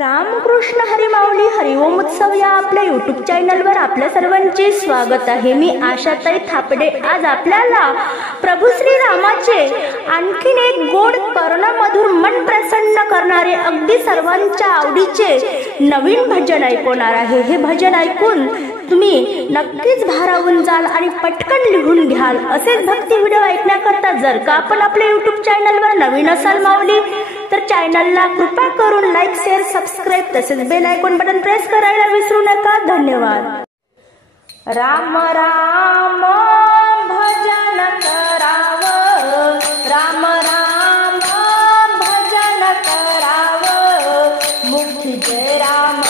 रामकृष्ण हरी माऊली हरिओम उत्सव या आपल्या यूट्यूब चॅनलवर आपल्या सर्वांचे स्वागत आहे। मी आशाताई थापडे आज आपल्याला प्रभू श्री रामाचे आणखीन एक गोड करुणामधुर मन प्रसन्न करणारे अगदी सर्वांच्या आवडीचे नवीन भजन ऐकवणार आहे। हे भजन ऐकून तुम्ही नक्कीच भारावून जाल आणि पटकन लिहून घ्याल। असेच भक्ती व्हिडिओ ऐकण्याकरता जर का आपण आपल्या यूट्यूब चॅनलवर नवीन असाल माऊली तर चॅनलला कृपा करून लाईक शेअर सबस्क्राइब तसेच बेल आयकॉन बटन प्रेस करायला विसरू नका। धन्यवाद। राम राम भजन करावं, राम राम भजन करावं, मुखी जय राम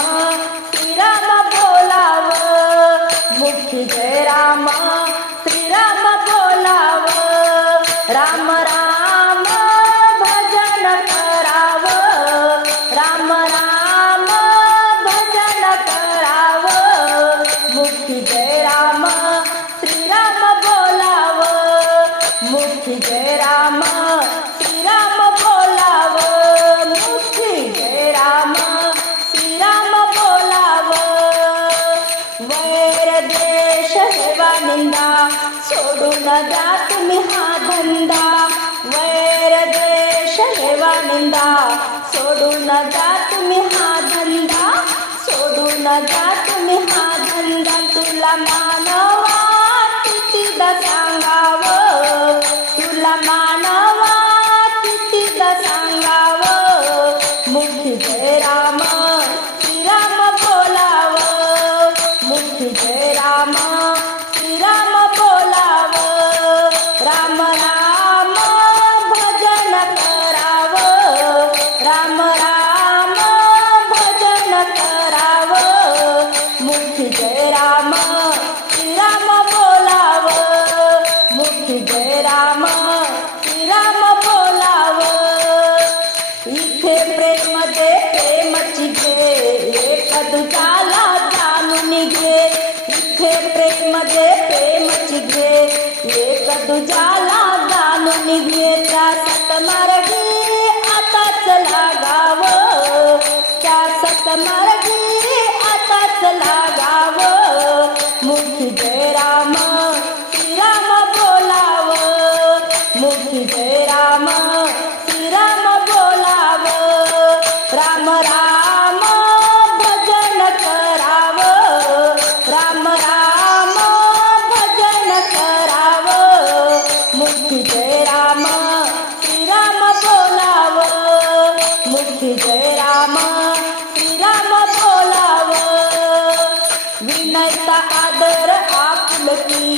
श्रीराम बोलावं, मुखी जय राम श्रीराम बोलावं, राम राम भजन करावं, राम राम भजन करावं, मुखी जय राम श्रीराम बोलावं, मुखी जय राम श्रीराम बोलावं, मुखी जय राम श्रीराम बोलावं, वैर द्वेष हेवा निंदा सोडून द्या तुम्ही हा धंदा, वैर द्वेष हेवा निंदा सोडून द्या तुम्ही हा धंदा, सोडून द्या तुम्ही हा धंदा, तुला मानवा कितीदा सांगावं, तुला मानवा कितीदा सांगावं, मुखी जय राम श्रीराम बोलावं, मुखी जय राम श्रीराम बोलावं, राम राम भजन करावं, राम राम भजन करावं, मुखी जय राम श्रीराम बोलावं, मुखी जय राम श्रीराम बोलावं, इथे प्रेम दे प्रेमची घे एक दुजाला जाणून घे, इथे प्रेम दे प्रेमची घे एक दुजाला जाणून घे, त्या सतमार्गी आताच लागावं, त्या सतमार्गी आताच लागावं, मुखी जय राम श्रीराम बोलावं, मुखी जय राम श्रीराम बोलावं, राम राम भजन करावं, राम राम भजन करावं, मुखी जय राम श्रीराम बोलावं, मुखी जय राम श्रीराम बोलावं, विनयता आदर आपुलकी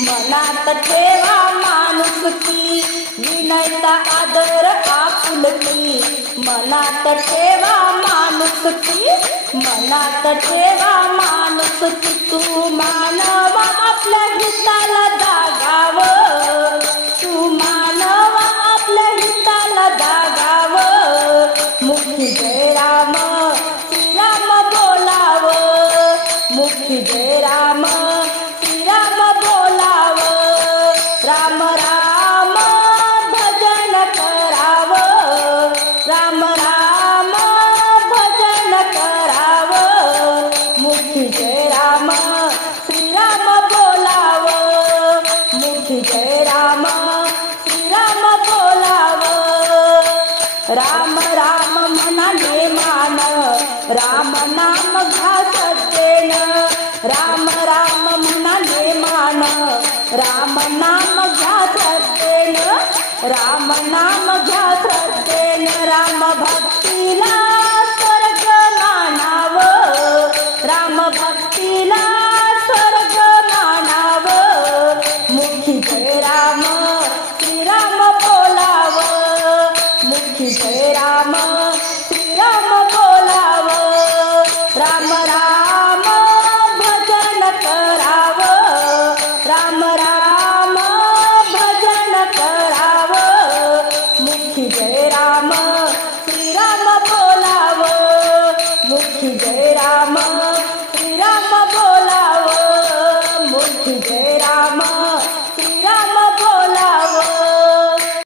मनात ठेवा माणुसकी, विनयता आदर आपुलकी मनात ठेवा माणुसकी, मनात ठेवा माणुसकी, तू मानवा आपल्या हिताला जागावं, तू मानवा आपल्या हिताला जागावं, मुखी जय राम श्रीराम बोलावं, मुखी जय राम श्रीराम बोलावं, राम राम भजन करावं, राम राम भजन करावं, मुखी जय राम श्रीराम बोलावं, मुखी जय राम श्रीराम बोलावं, राम राम म्हणाले मान राम नाम घासतेन, राम राम म्हणाले मान राम नाम घासतेन, राम नाम घासतेन, राम भक्तीला स्वर्ग मानावं, राम भक्तीला स्वर्ग मानावं, मुखी जय राम श्रीराम बोलावं, मुखी जय राम